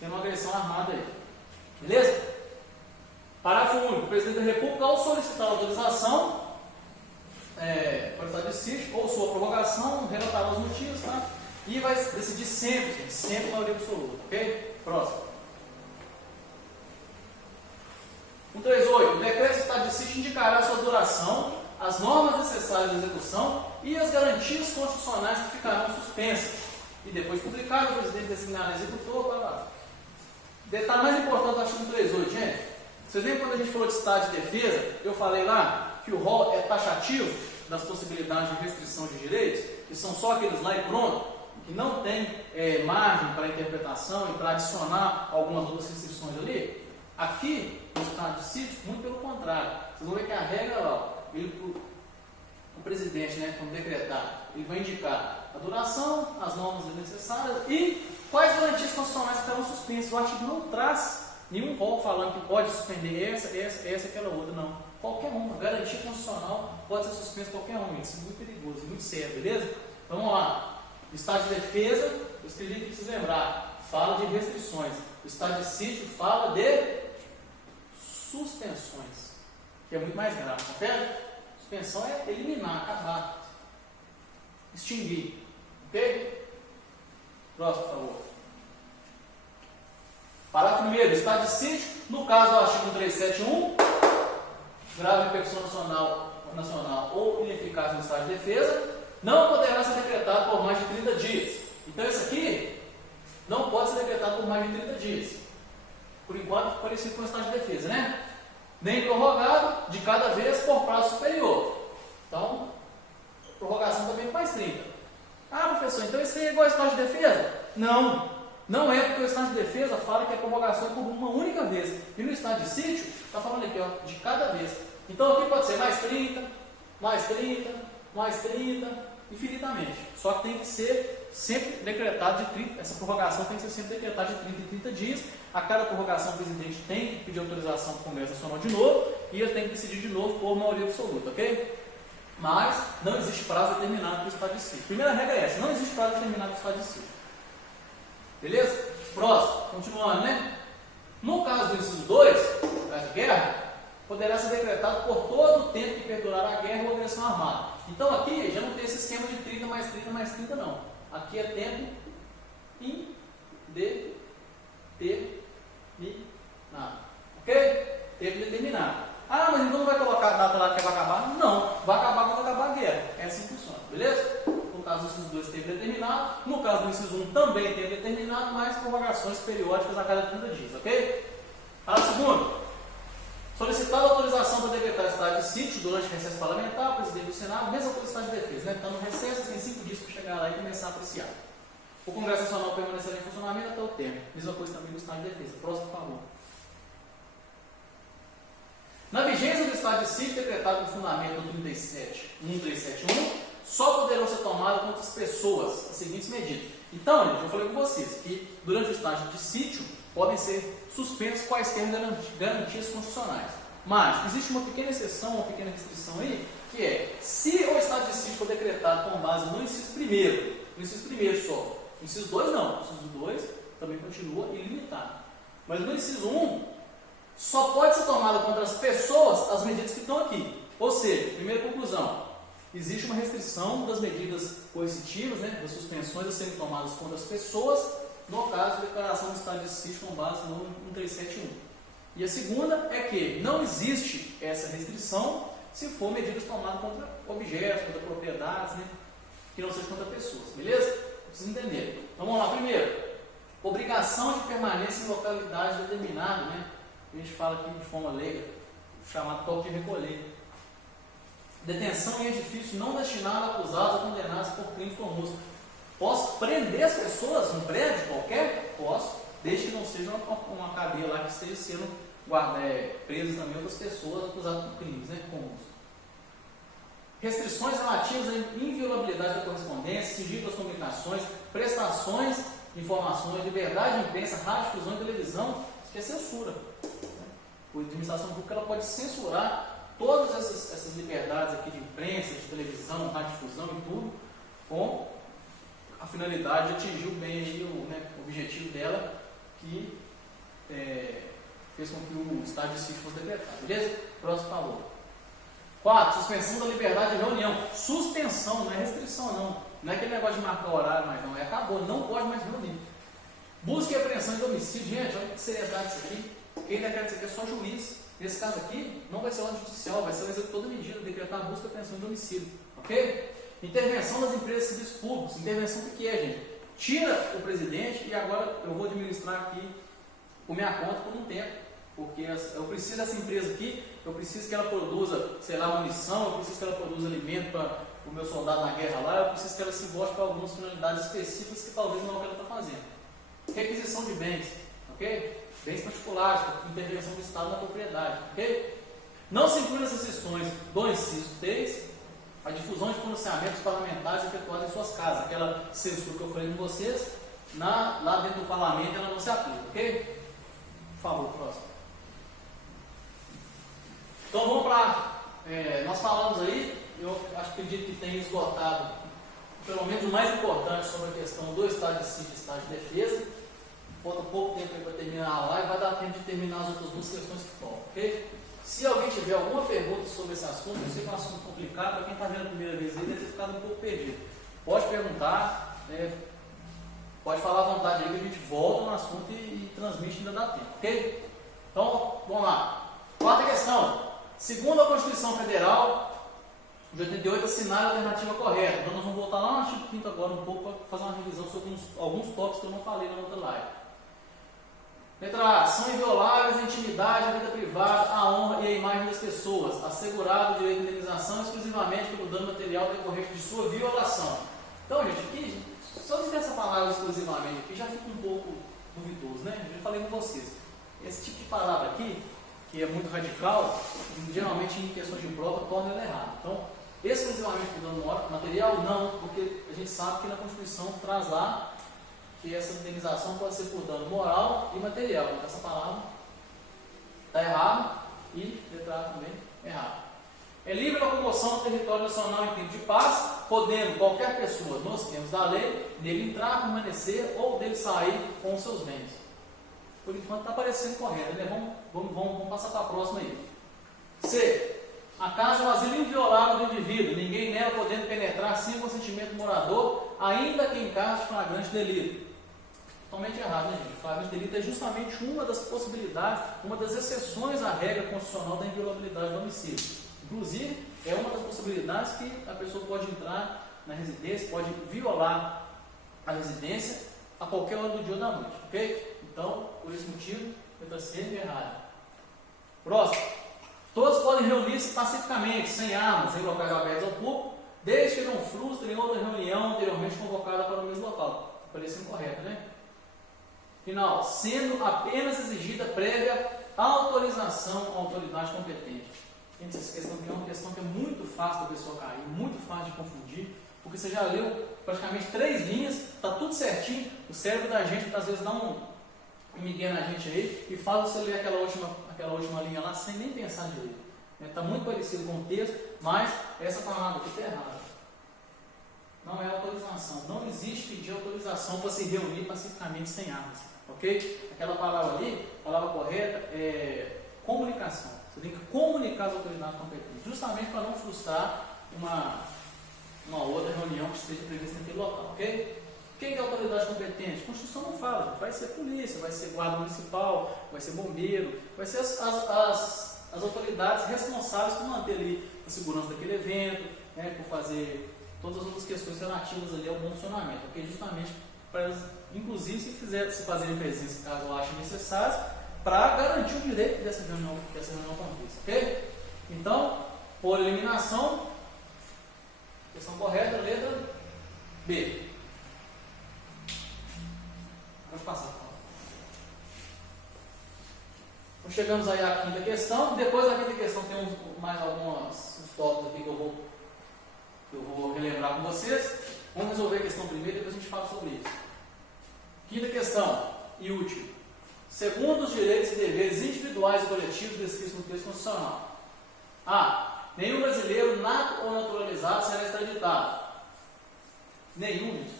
tendo uma agressão armada aí. Beleza? Parágrafo único. O presidente da República, ao solicitar a autorização para o estado de sítio, ou sua prorrogação, relatará os motivos, tá? E vai decidir sempre, gente, sempre maioria absoluta, ok? Próximo. 138. O decreto de estado de sítio indicará a sua duração, as normas necessárias de execução e as garantias constitucionais que ficarão suspensas. E depois publicado, o presidente designará executor para lá. Detalhe mais importante do artigo 138, gente. Vocês lembram quando a gente falou de estado de defesa? Eu falei lá que o rol é taxativo das possibilidades de restrição de direitos, que são só aqueles lá e pronto, que não tem margem para interpretação e para adicionar algumas outras restrições ali. Aqui, no estado de sítio, muito pelo contrário. Vocês vão ver que a regra lá, o presidente, né, quando decretar, ele vai indicar a duração, as normas necessárias e quais garantias constitucionais estarão suspensas. O artigo não traz nenhum rol falando que pode suspender essa e aquela outra, não. Qualquer uma. Garantia constitucional pode ser suspensa qualquer uma. Isso é muito perigoso, muito sério, beleza? Então vamos lá. O estado de defesa, eu escrevi aqui para vocês lembrar, fala de restrições. O estado de sítio fala de suspensões, que é muito mais grave, tá certo? Suspensão é eliminar, acabar, extinguir. Ok? Próximo, por favor. Parágrafo 1º. Estado de sítio, no caso do artigo 1371, grave repercussão nacional ou ineficácia no estado de defesa, não poderá ser decretado por mais de 30 dias. Então, isso aqui não pode ser decretado por mais de 30 dias. Por enquanto, parecido com o estado de defesa, né? Nem prorrogado de cada vez por prazo superior. Então, prorrogação também mais 30. Ah, professor, então isso aí é igual ao estado de defesa? Não, não é, porque o estado de defesa fala que a prorrogação é por uma única vez. E no estado de sítio, está falando aqui, ó, de cada vez. Então aqui pode ser mais 30, mais 30, mais 30, infinitamente. Só que tem que ser sempre decretado de 30, essa prorrogação tem que ser sempre decretada de 30 em 30 dias. A cada prorrogação o presidente tem que pedir autorização para o Congresso Nacional de novo e ele tem que decidir de novo por maioria absoluta, ok? Mas não existe prazo determinado para o estado de sítio. Primeira regra é essa, não existe prazo determinado para o estado de sítio. Beleza? Próximo, continuando, né? No caso do inciso 2, caso de guerra, poderá ser decretado por todo o tempo que perdurar a guerra ou agressão armada. Então aqui já não tem esse esquema de 30 mais 30 mais 30 não. Aqui é tempo indeterminado. Ok? Tempo determinado. Ah, mas então não vai colocar a data lá que vai acabar? Não, vai acabar quando acabar a guerra. É assim que funciona, beleza? No caso do inciso 2, tempo determinado. No caso do inciso 1, também tempo determinado, mas prorrogações periódicas a cada 30 dias, ok? Parágrafo segundo. Solicitada autorização para decretar estado de sítio durante recesso parlamentar, presidente do Senado, mesma coisa estado de defesa, né? Está no recesso, tem 5 dias para chegar lá e começar a apreciar. O Congresso Nacional permanecerá em funcionamento até o termo. Mesma coisa também no estado de defesa. Próximo, por favor. Na vigência do estado de sítio decretado no fundamento do 1371, só poderão ser tomadas contra as pessoas as seguintes medidas. Então, gente, eu falei com vocês que durante o estágio de sítio podem ser suspensas quaisquer garantias constitucionais. Mas existe uma pequena exceção, uma pequena restrição aí, que é, se o estado de sítio for decretado com base no inciso primeiro só, no inciso 2 não, no inciso 2 também continua ilimitado. Mas no inciso 1, só pode ser tomada contra as pessoas as medidas que estão aqui. Ou seja, primeira conclusão, existe uma restrição das medidas coercitivas, né, das suspensões a serem tomadas contra as pessoas, no caso de declaração do estado de sítio com base no 1371. E a segunda é que não existe essa restrição se for medidas tomadas contra objetos, contra propriedades, né, que não sejam contra pessoas, beleza? Vocês entenderem. Então vamos lá, primeiro, obrigação de permanência em localidade determinada, né? A gente fala aqui de forma leiga, chamado toque de recolher. Detenção em edifício não destinado a acusados ou condenados por crimes comuns. Posso prender as pessoas num prédio qualquer? Posso, desde que não seja uma cadeia lá que esteja sendo presas também outras pessoas acusadas por crimes, né, comuns. Restrições relativas à inviolabilidade da correspondência, sigilo das comunicações, prestações de informações, liberdade de imprensa, radiodifusão e televisão, isso que é censura. A administração pública ela pode censurar todas essas liberdades aqui de imprensa, de televisão, radiodifusão e tudo, com a finalidade de atingir o bem aí, o objetivo dela, que fez com que o estado de sítio fosse decretado. Beleza? Próximo favor. 4. Suspensão da liberdade de reunião. Suspensão, não é restrição não. Não é aquele negócio de marcar horário, mas não. Acabou, não pode mais reunir. Busca e apreensão de homicídio. Gente, olha que seriedade isso aqui. Quem decreta isso aqui é só juiz. Nesse caso aqui, não vai ser ordem judicial, vai ser o executor da medida, decretar a busca e apreensão de homicídio. Ok? Intervenção das empresas civis públicas. Intervenção o que é, gente? Tira o presidente e agora eu vou administrar aqui por minha conta por um tempo. Porque eu preciso dessa empresa aqui, eu preciso que ela produza, sei lá, munição, eu preciso que ela produza alimento para o meu soldado na guerra lá, eu preciso que ela se vote para algumas finalidades específicas que talvez não é o que ela está fazendo. Requisição de bens, ok? Bens particulares, intervenção do Estado na propriedade, ok? Não se inclui nessas sessões do inciso 3 a difusão de pronunciamentos parlamentares efetuados em suas casas. Aquela censura que eu falei com vocês, lá dentro do parlamento ela não se aplica, ok? Por favor, próximo. Então vamos para. Nós falamos aí, eu acredito que tenha esgotado pelo menos o mais importante sobre a questão do estado de sítio e estado de defesa. Falta pouco tempo para terminar a live, vai dar tempo de terminar as outras duas questões que faltam, ok? Se alguém tiver alguma pergunta sobre esse assunto, eu sei que é um assunto complicado, para quem está vendo a primeira vez aí deve ter ficado um pouco perdido. Pode perguntar, Pode falar à vontade aí que a gente volta no assunto e transmite, ainda dá tempo, ok? Então, vamos lá. Quarta questão. Segundo a Constituição Federal de 88, assinar a alternativa correta. Então, nós vamos voltar lá no artigo 5º agora um pouco para fazer uma revisão sobre alguns tópicos que eu não falei na outra live. Letra A. São invioláveis a intimidade, a vida privada, a honra e a imagem das pessoas, assegurado o direito de indenização exclusivamente pelo dano material decorrente de sua violação. Então, gente, aqui, só dizer essa palavra exclusivamente aqui já fica um pouco duvidoso, né? Eu já falei com vocês. Esse tipo de palavra aqui, que é muito radical, geralmente em questões de prova, torna ela errada. Então, exclusivamente por dano material, não, porque a gente sabe que na Constituição traz lá que essa indenização pode ser por dano moral e material. Então, essa palavra está errada e letra A também errada. É livre locomoção no território nacional em tempo de paz, podendo qualquer pessoa, nos termos da lei, nele entrar, permanecer ou dele sair com os seus bens. Por enquanto está parecendo correto, né? Vamos passar para a próxima aí. C. A casa é um asilo inviolável do indivíduo, ninguém nela podendo penetrar sem o consentimento do morador, ainda que em caso de flagrante delito. Totalmente errado, né, gente? O flagrante delito é justamente uma das possibilidades, uma das exceções à regra constitucional da inviolabilidade do domicílio. Inclusive, é uma das possibilidades que a pessoa pode entrar na residência, pode violar a residência a qualquer hora do dia ou da noite, ok? Então, por esse motivo, letra C é errada. Próximo. Todos podem reunir-se pacificamente, sem armas, em locais abertos ao público, desde que não frustrem outra reunião anteriormente convocada para o mesmo local. Parecendo correto, né? Final. Sendo apenas exigida prévia autorização à autoridade competente. Gente, essa questão aqui é uma questão que é muito fácil da pessoa cair, muito fácil de confundir, porque você já leu praticamente 3 linhas, está tudo certinho, o cérebro da gente às vezes dá um migué na gente aí e faz você ler aquela última linha lá sem nem pensar direito. Está muito parecido com o texto, mas essa palavra aqui está errada. Não é autorização. Não existe pedir autorização para se reunir pacificamente sem armas. Ok? Aquela palavra ali, a palavra correta é comunicação. Você tem que comunicar as autoridades competentes, justamente para não frustrar uma outra reunião que esteja prevista naquele local. Ok? Quem é a autoridade competente? A Constituição não fala. Vai ser polícia, vai ser guarda municipal, vai ser bombeiro, vai ser as autoridades responsáveis por manter ali a segurança daquele evento, né, por fazer todas as outras questões relativas ali ao bom funcionamento, ok? Justamente para elas, inclusive, se fazerem presença, caso achem necessário, para garantir o direito dessa reunião aconteça, ok? Então, por eliminação, questão correta, letra B. Vamos passar. Então, chegamos aí à quinta questão. Depois da quinta questão tem mais alguns tópicos aqui que eu vou relembrar com vocês. Vamos resolver a questão primeiro e depois a gente fala sobre isso. Quinta questão e última. Segundo os direitos e deveres individuais e coletivos descritos no texto constitucional. A. Nenhum brasileiro nato ou naturalizado será extraditado. Nenhum, gente.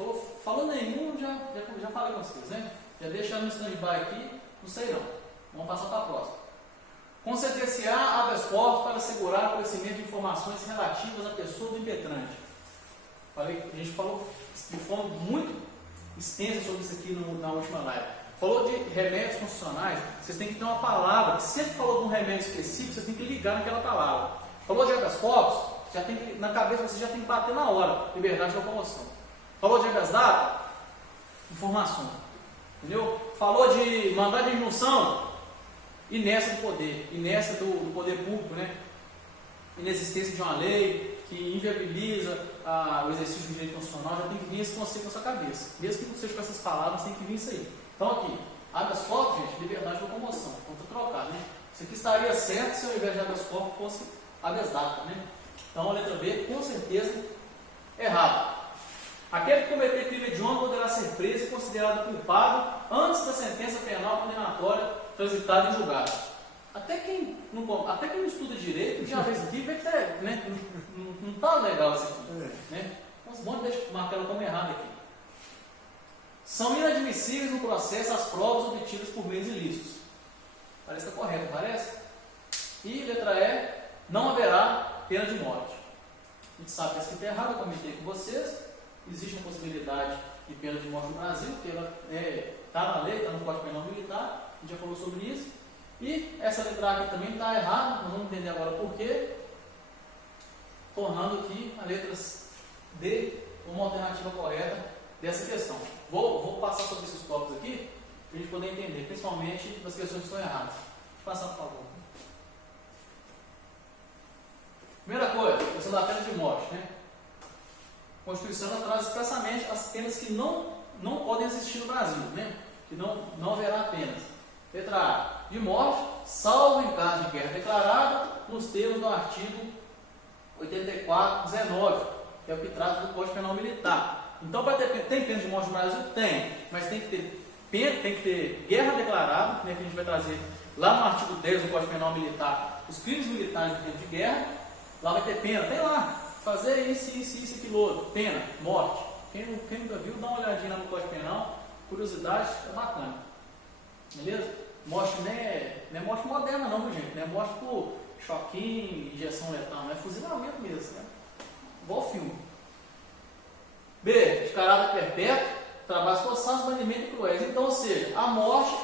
Falou nenhum, já falei com vocês, né? Já deixando no stand-by aqui, não sei não. Vamos passar para a próxima. Conceder-se-á habeas corpus para assegurar o conhecimento de informações relativas à pessoa do impetrante. A gente falou de forma muito extensa sobre isso aqui na última live. Falou de remédios constitucionais, vocês têm que ter uma palavra, que sempre falou de um remédio específico, vocês têm que ligar naquela palavra. Falou de habeas corpus, na cabeça você já tem que bater na hora, liberdade de locomoção. Falou de habeas data, informação. Entendeu? Falou de mandado de injunção, inércia do poder, inércia do poder público, né? Inexistência de uma lei que inviabiliza o exercício do direito constitucional, já tem que vir esse conceito na sua cabeça. Mesmo que não seja com essas palavras, tem que vir isso aí. Então aqui, habeas corpus, gente, liberdade de locomoção. Vamos trocar, né? Isso aqui estaria certo se ao invés de habeas corpus fosse habeas data, né? Então a letra B, com certeza, errado. Aquele que cometer crime hediondo poderá ser preso e considerado culpado antes da sentença penal condenatória transitada em julgado. Até quem não estuda direito, já vê isso aqui, vê que não está legal isso aqui. Né? Então, bom, deixa eu marcar ela como errado aqui. São inadmissíveis no processo as provas obtidas por meios ilícitos. Parece que está correto, não parece? E letra E, não haverá pena de morte. A gente sabe que essa aqui está errada, eu comentei com vocês. Existe uma possibilidade de pena de morte no Brasil, porque ela está na lei, está no Código Penal Militar, a gente já falou sobre isso. E essa letra A aqui também está errada, nós vamos entender agora por quê, tornando aqui a letra D uma alternativa correta dessa questão. Vou passar sobre esses tópicos aqui, para a gente poder entender, principalmente das questões que estão erradas. Deixa eu passar, por favor. Primeira coisa, a questão da pena de morte, né? A Constituição ela traz expressamente as penas que não podem existir no Brasil, né? Que não haverá penas. Letra A, de morte, salvo em caso de guerra declarada, nos termos do artigo 84/19, que é o que trata do Código Penal Militar. Então, tem pena de morte no Brasil? Tem, mas tem que ter guerra declarada, né, que a gente vai trazer lá no artigo 10 do Código Penal Militar, os crimes militares em tempo de guerra. Lá vai ter pena, tem lá, fazer isso, aquilo outro, pena, morte. Quem nunca viu, dá uma olhadinha lá no Código Penal, curiosidade, é bacana. Beleza? Morte não é morte moderna não, viu, gente? Não é morte por choquinho, injeção letal, não é fuzilamento mesmo, né? Igual filme. B, de caráter perpétuo, trabalhos forçados, banimento e cruéis. Então, ou seja, a morte,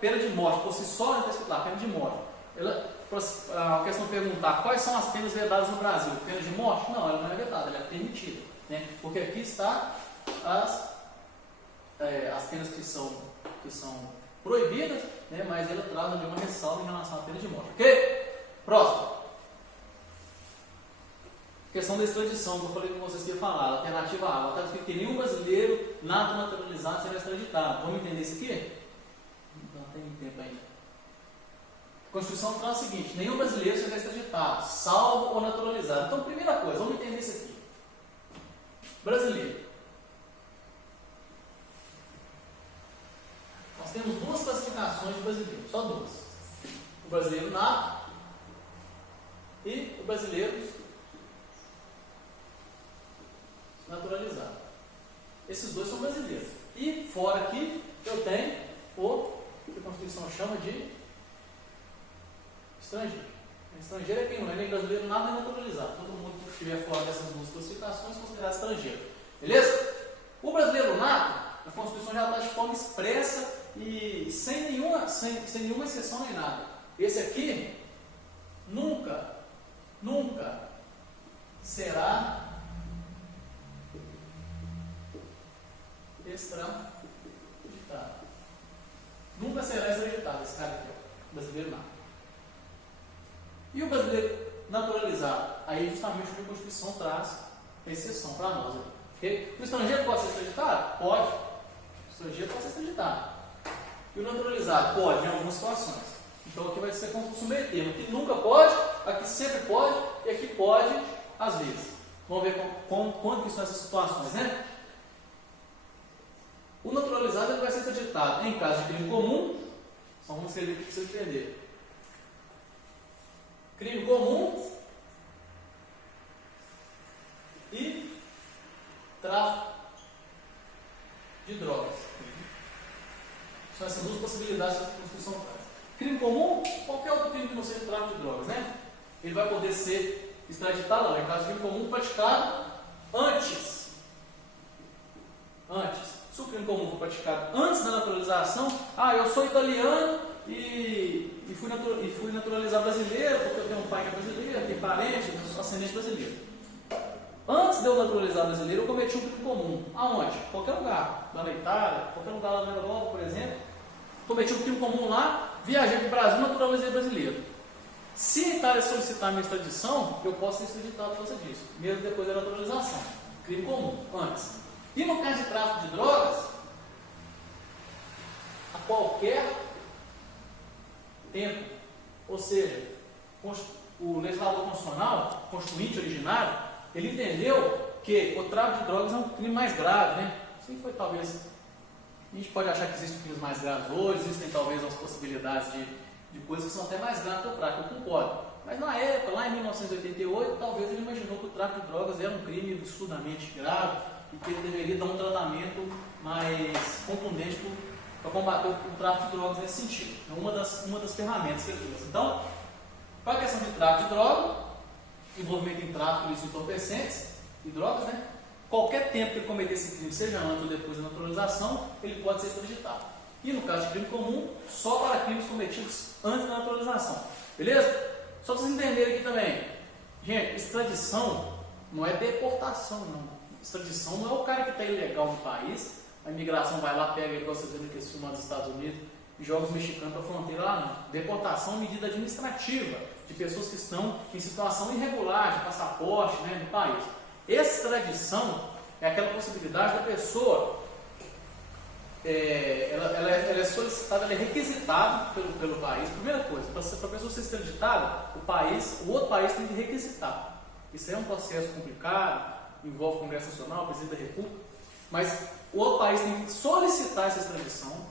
pena de morte, por si só, está escrito lá, pena de morte. A questão de perguntar quais são as penas vedadas no Brasil. Pena de morte? Não, ela não é vedada, ela é permitida. Né? Porque aqui está as penas que são proibidas, né? Mas ela traz ali uma ressalva em relação à pena de morte. Ok? Próximo. Questão da extradição, que eu falei com vocês que ia falar. Alternativa A. Ela está escrito que nenhum brasileiro nato naturalizado será extraditado. Vamos entender isso aqui? Não tem tempo ainda. A Constituição traz o seguinte: nenhum brasileiro será extraditado, salvo ou naturalizado. Então, primeira coisa, vamos entender isso aqui. Brasileiro. Nós temos duas classificações de brasileiro, só duas. O brasileiro nato e o brasileiro naturalizado. Esses dois são brasileiros. E fora aqui eu tenho o que a Constituição chama de estrangeiro. Estrangeiro é quem não é nem brasileiro, nada é naturalizado. Todo mundo que estiver fora dessas duas classificações é considerado estrangeiro. Beleza? O brasileiro nato, a Constituição já está de forma expressa e sem nenhuma exceção nem nada. Esse aqui nunca será extraditado. Nunca será extraditado esse cara aqui, ó, brasileiro nato. E o brasileiro naturalizado? Aí justamente o que a Constituição traz a exceção para nós. Okay? O estrangeiro pode ser extraditado? Pode. O estrangeiro pode ser extraditado. E o naturalizado? Pode, em algumas situações. Então aqui vai ser como se fosse um meio termo. Aqui nunca pode, aqui sempre pode, e aqui pode às vezes. Vamos ver quando que são essas situações, né? O naturalizado ele vai ser extraditado em caso de crime comum. Só vamos escrever aqui para vocês entenderem. Crime comum e tráfico de drogas. São essas duas possibilidades que a Constituição traz. Crime comum, qualquer outro crime que não seja tráfico de drogas, né? Ele vai poder ser extraditado lá, em caso de crime comum praticado antes. Se o crime comum for praticado antes da naturalização, eu sou italiano e fui naturalizar brasileiro, porque eu tenho um pai que é brasileiro, tenho parente, eu sou ascendente brasileiro. Antes de eu naturalizar brasileiro, eu cometi um crime comum. Aonde? Qualquer lugar. Lá na Itália, qualquer lugar lá na Europa, por exemplo. Cometi um crime comum lá, viajei para o Brasil, naturalizei brasileiro. Se a Itália solicitar a minha extradição, eu posso ser extraditado por causa disso, mesmo depois da naturalização. Crime comum, antes. E no caso de tráfico de drogas, a qualquer tempo, ou seja, o legislador constitucional, constituinte originário, ele entendeu que o tráfico de drogas é um crime mais grave, né? Sim, foi talvez. A gente pode achar que existem crimes mais graves hoje, existem talvez as possibilidades de coisas que são até mais graves que o tráfico, eu concordo. Mas na época, lá em 1988, talvez ele imaginou que o tráfico de drogas era um crime absurdamente grave e que ele deveria dar um tratamento mais contundente para combater o tráfico de drogas nesse sentido. É uma das ferramentas que ele trouxe. Então, para a questão de tráfico de drogas, envolvimento em tráfico de entorpecentes e drogas, né? qualquer tempo que ele cometer esse crime, seja antes ou depois da naturalização, ele pode ser extraditado. E no caso de crime comum, só para crimes cometidos antes da naturalização. Beleza? Só para vocês entenderem aqui também. Gente, extradição não é deportação, não. Extradição não é o cara que está ilegal no país, a imigração vai lá, pega, igual vocês viram aqui filme dos Estados Unidos, e joga os mexicanos para a fronteira lá, não. Deportação é medida administrativa de pessoas que estão em situação irregular de passaporte, né, no país. Extradição é aquela possibilidade da pessoa, ela é solicitada, ela é requisitada pelo país. Primeira coisa, para a pessoa ser extraditada, o outro país tem que requisitar. Isso é um processo complicado, envolve o Congresso Nacional, o Presidente da República, mas o outro país tem que solicitar essa extradição,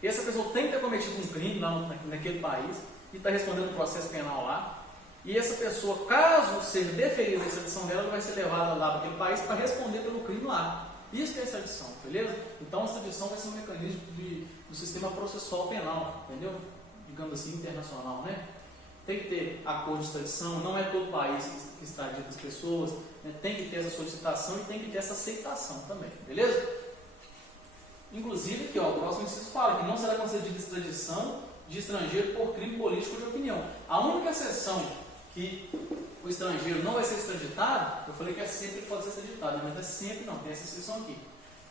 e essa pessoa tem que ter cometido um crime lá naquele país, e está respondendo um processo penal lá, e essa pessoa, caso seja deferida a extradição dela, ela vai ser levada lá para aquele país para responder pelo crime lá. Isso que é extradição, beleza? Então a extradição vai ser um mecanismo do sistema processual penal, entendeu? Digamos assim, internacional, né? Tem que ter acordo de extradição, não é todo país que extradita as pessoas, né? Tem que ter essa solicitação e tem que ter essa aceitação também, beleza? Inclusive, aqui, ó, o próximo inciso fala que não será concedida extradição de estrangeiro por crime político de opinião. A única exceção que o estrangeiro não vai ser extraditado, eu falei que é sempre que pode ser extraditado, mas não é sempre não, tem essa exceção aqui.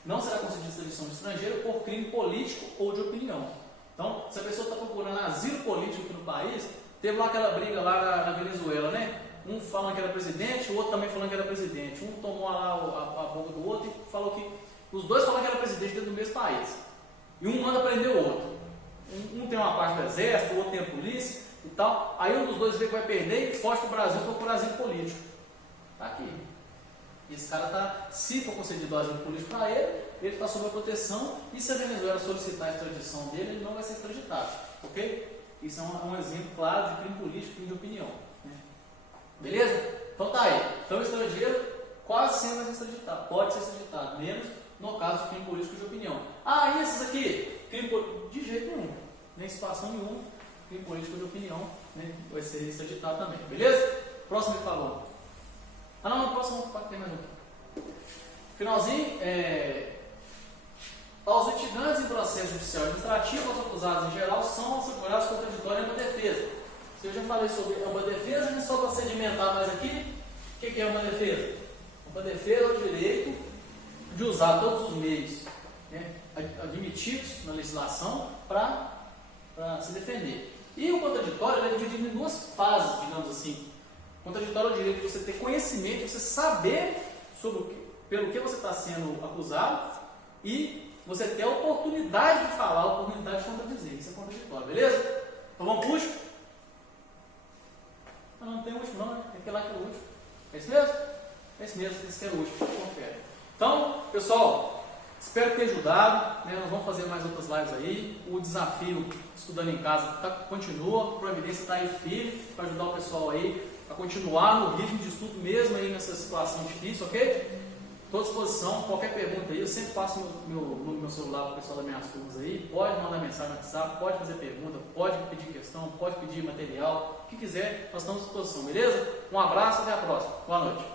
Não será concedida extradição de estrangeiro por crime político ou de opinião. Então, se a pessoa está procurando asilo político aqui no país, teve lá aquela briga lá na Venezuela, né? Um falando que era presidente, o outro também falando que era presidente. Um tomou lá a boca do outro e falou que os dois falaram que era presidente dentro do mesmo país. E um manda prender o outro. Um tem uma parte do exército, o outro tem a polícia e tal. Aí um dos dois vê que vai perder e foge para o Brasil para procurar asilo político. Tá aqui. E esse cara tá, se for concedido asilo político para ele está sob a proteção, e se a Venezuela solicitar a extradição dele, ele não vai ser extraditado. Ok? Isso é um exemplo claro de crime político, crime de opinião. Né? Beleza? Então tá aí. Então o estrangeiro quase sempre vai ser extraditado. Pode ser extraditado, menos no caso de crime político de opinião. Ah, e esses aqui? Crime de jeito nenhum. Nem situação nenhuma. Crime político de opinião, né? Vai ser extraditado também. Beleza? Próximo que falou. Ah não, próximo tem mais um. Finalzinho, aos litigantes em processo judicial administrativo, aos acusados em geral, são assegurados contraditório e uma defesa. Se eu já falei sobre uma defesa, mas só para sedimentar mais aqui, o que é uma defesa? Uma defesa é o direito de usar todos os meios, né, admitidos na legislação para se defender. E o contraditório é dividido em duas fases, digamos assim. O contraditório é o direito de você ter conhecimento, você saber pelo que você está sendo acusado e você ter a oportunidade de falar, a oportunidade de contradizer. Isso é contraditório, beleza? Então vamos para o último? Não tem o último não, né? Tem que ir lá que é o último. É isso mesmo? É isso mesmo, esse que é o último. Confere. Então, pessoal, espero ter ajudado. Né? Nós vamos fazer mais outras lives aí. O desafio estudando em casa continua. A Providência está aí firme para ajudar o pessoal aí a continuar no ritmo de estudo mesmo aí nessa situação difícil, ok? Estou à disposição, qualquer pergunta aí, eu sempre passo meu celular para o pessoal das minhas turmas aí, pode mandar mensagem no WhatsApp, pode fazer pergunta, pode pedir questão, pode pedir material, o que quiser, nós estamos à disposição, beleza? Um abraço, até a próxima, boa noite.